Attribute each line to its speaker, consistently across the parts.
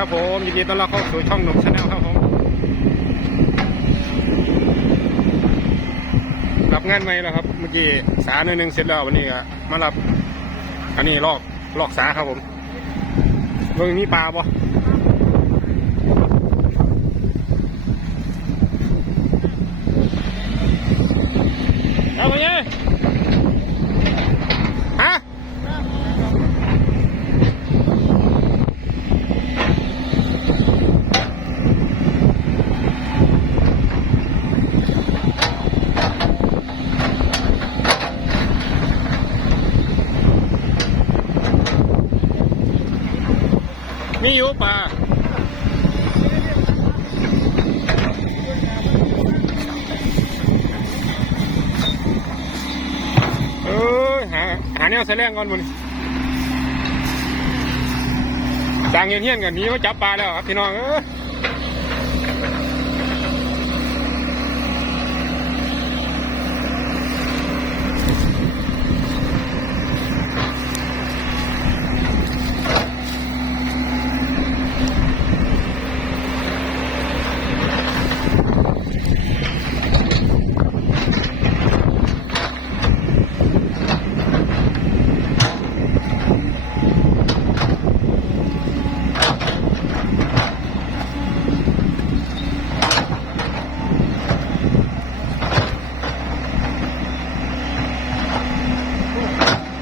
Speaker 1: ครับผมยินดีต้อนรับเข้าสู่ช่องหนุ่มชาแนลครับผมรับงานไหมแล้วครับ เมื่อกี้สาหนึ่งหนึ่งเสร็จแล้ววันนี้ก็มารับ อันนี้ลอกลอกสาครับผมเรื่องนี้ปลาปะเอาไปยังฮะ มีอยู่ป่าเออหาหาแนวแสลงก่อนมึงต่างเงี้ยนๆกันนี้ว่าจับปลาแล้วครับพี่น้องเออ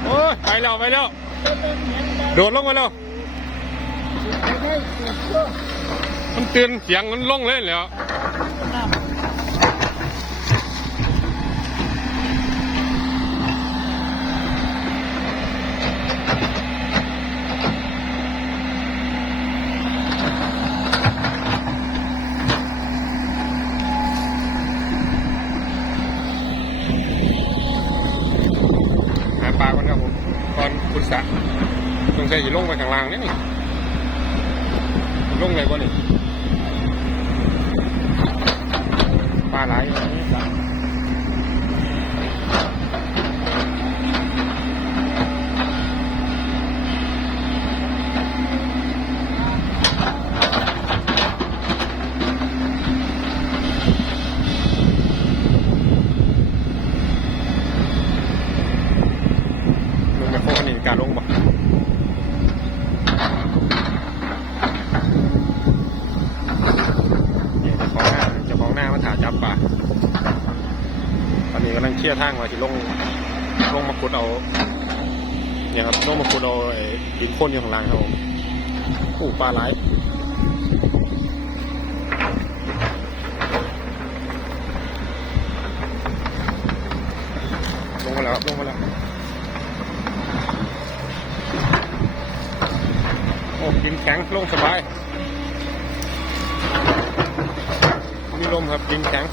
Speaker 1: โอ้ยไปแล้วไปแล้ว โดดลงมาแล้วมันเตือนเสียงมันลงเลยแล้วหาปลาก่อนครับผมก่อนขุดสระ งใส่จะลงไปข้างล่างนี่นี่ลงเลยบ่นี่ปลาไหลปลาลงไปโค้งนี่การลงบ่นี่เจ้าของหน้าเจ้าของหน้ามาถ่ายจับปลาตอนนี้ กำลังเคลียร์ทางว่าที่ลงลงมาขุดเอาเนี่ยครับลงมาขุดเอาไอ้ดินโค่นอยู่ข้างล่างครับผมโอ้ปลาไหลลงมาแล้วครับลงมาแล้วโอ้ดินแข็งลงสบายมีลมครับดินแข็ง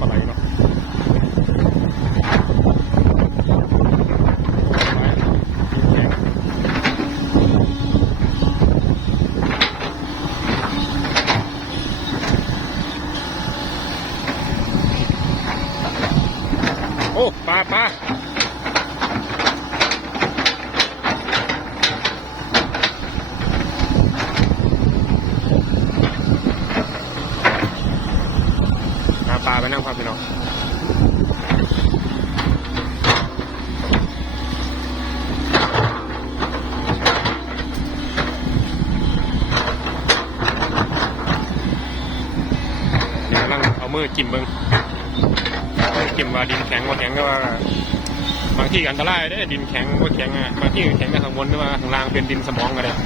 Speaker 1: ปลาไหลเนาะปลาไหลดินแข็ง โอ้ปลาปลาปลาไปนั่งพักพี่น้องเอามือจิ้มเบิ้ง ว่าดินแข็งว่าแข็งก็ว่า บางที่อันตรายได้ดินแข็งว่าแข็งอะบางที่แข็งก็ข้างบนด้วยว่าข้างล่างเป็นดินสมองก็ได้ล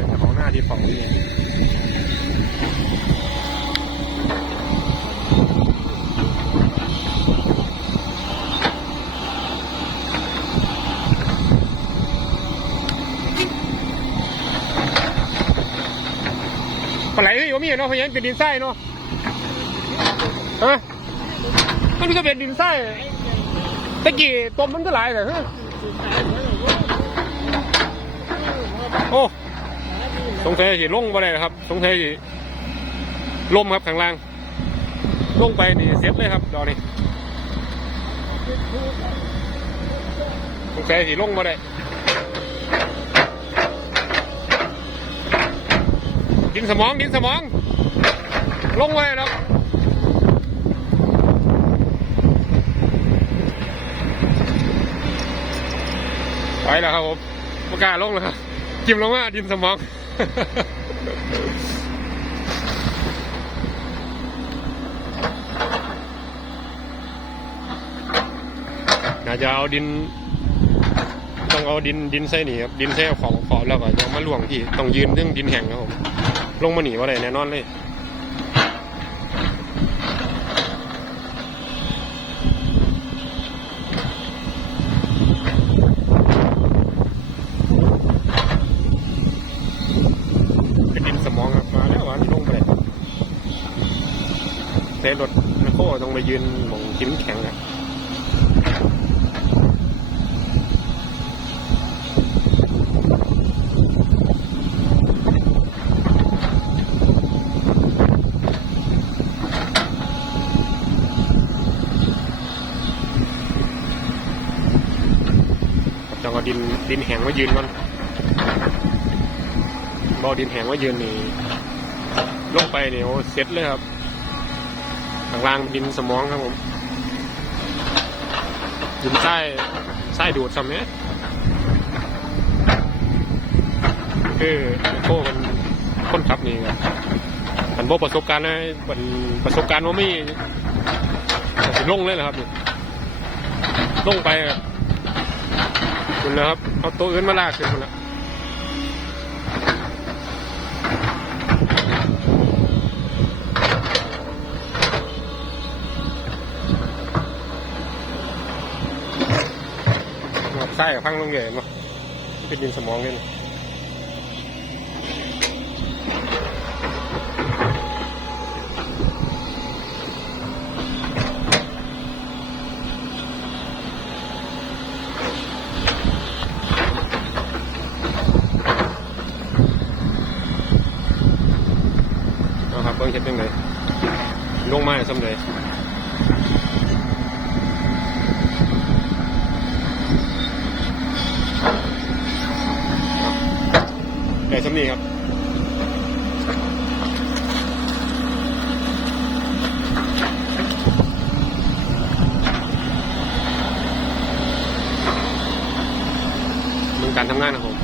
Speaker 1: ยสมองหน้าที่ฝั่งนี้ ปลาไหลเอ้ยว่ามีเนาะเพราะฉะนั้นเป็นดินทรายเนาะเออมันก็เป็นดินไส้ตะกี้ต้มมันก็หลายแต่เฮ้ยโอ้สงสัยสิลงไปเลยครับ สงสัยสิล่มครับข้างล่าง ลงไปนี่เสียบเลยครับดอนี้สงสัยสิลงมาได้ ดินสมอง ดินสมอง ลงไว้แล้วไปแล้วครับผมประกล้าศลงแล้วครับจิ้มลงมาดินสมองน่าจะเอาดิน ต้องเอาดินดินใส่หนีครับดินใส่ของขอบแล้วก็ยังมาล่วงที่ต้องยืนเรื่องดินแห้งครับผม ลงมาหนีว่าไรแน่นอนเลยเป็นดินสมองครับมาแล้ววันลงไปเลยรถแมคโครต้องไปยืนมองจิ้มแข็งอะต้องเอา ดินแห้งมายืนก่อนบอดินแห้งมายืนนี่ลงไปเนี่ยโอ้เซ็ตเลยครับข้างล่างดินสมองครับผมดินไส้ไส้ดูดซ้ำเนี้ยคือโค้มันคนขับนี่ครับมันบ่ประสบการณ์เลยมันประสบการณ์ว่าไม่ลงเลยเหรอครับนี่ลงไปแบบ คุณแล้วครับเอาตัวอื่นมาลากขึ้นคุณแล้วใส่กับพังลงใหญ่เนาะเป็นดินสมองเลยนะเอาครับเบิ้งเห็ดยังไงลงมาให้สำเร็จใหญ่สำ นีครับ มึงการทำงานนะผม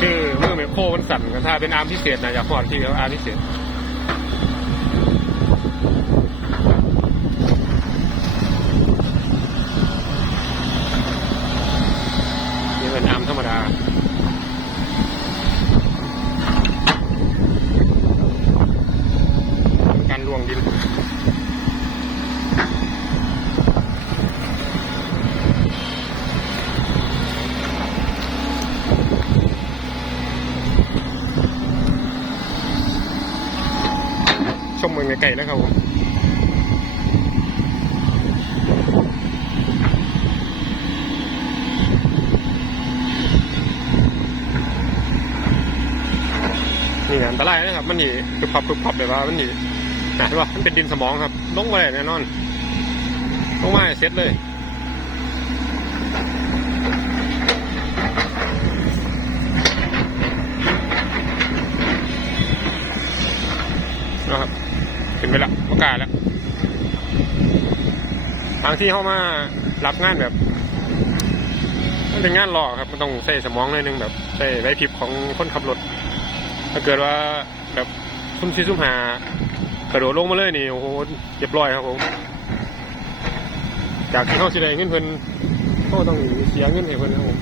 Speaker 1: คือเมื่อเมโครมัน สั่นกันถ้าเป็นอาร์มพิเศษนะอยากขอดที่เขาอาร์มพิเศษนี่เป็นอาร์มธรรมดา การลวงดิน ชมเมืองไกลๆแล้วครับผมนี่อันตรายนะครับ มันนี่คือพับคือพับแบบว่ามันนี่นะว่ามันเป็นดินสมองครับลงไปแน่นอนลงมาให้เซ็ตเลยนะครับ ถึงเวลาโอกาสแล้วบางที่เข้ามารับงานแบบมันเป็นงานหลอกครับ มันต้องใส่สมองหน่อยนึงแบบใส่ไว้พริบของคนขับรถ ถ้าเกิดว่าแบบซุ่มซีซุ่มหากระโดดลงมาเลยนี่โอ้โหเรียบร้อยครับผมจากที่เขาสิได้เงินเพิ่นเขาต้องเสียเงินให้เพิ่นครับผม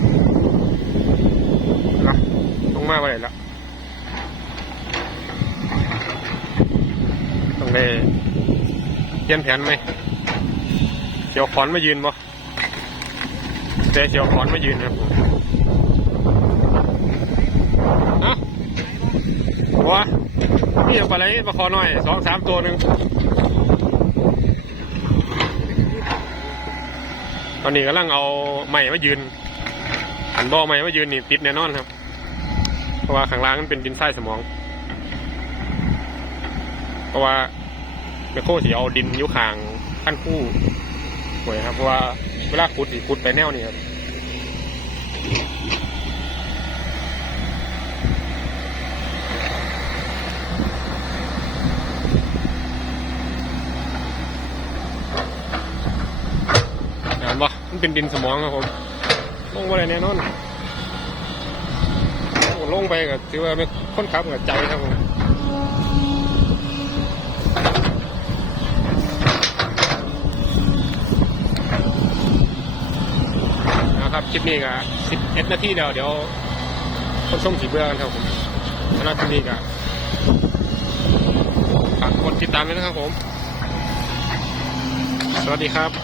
Speaker 1: นะต้องมาไปไหนละ ได้เปลี่ยนแผนไหมเขียวขอนมายืนบ่แต่เขียวขอนมายืนครับผมอ้าหัวนี่เอาปลาไหลมาขอหน่อยสองสามตัวหนึ่งตอนนี้กำลังเอาไม้มายืนหันบ่อไม้มายืนนี่ติดแน่นอนครับ เพราะว่าข้างล่างมันเป็นดินทรายสมอง เพราะว่า แมคโครสีเอาดินยุคางขั้นคู่หวยครับเพราะว่าเวลาขุดสีขุดไปแนวนี้ครับเห็นปะมันเป็นดินสมองครับผม ลงไปเลยแน่นอนโอ้ลงไปก็ถือว่าไม่ค้นขับกับใจครับผม นะ คลิปนี้ก็สิบเอ็ดนาทีเดียวเดี๋ยวคนชมสีเบื่อกันครับผมสำหรับคลิปนี้ก็ฝากกดติดตามด้วยนะครับผม สวัสดีครับ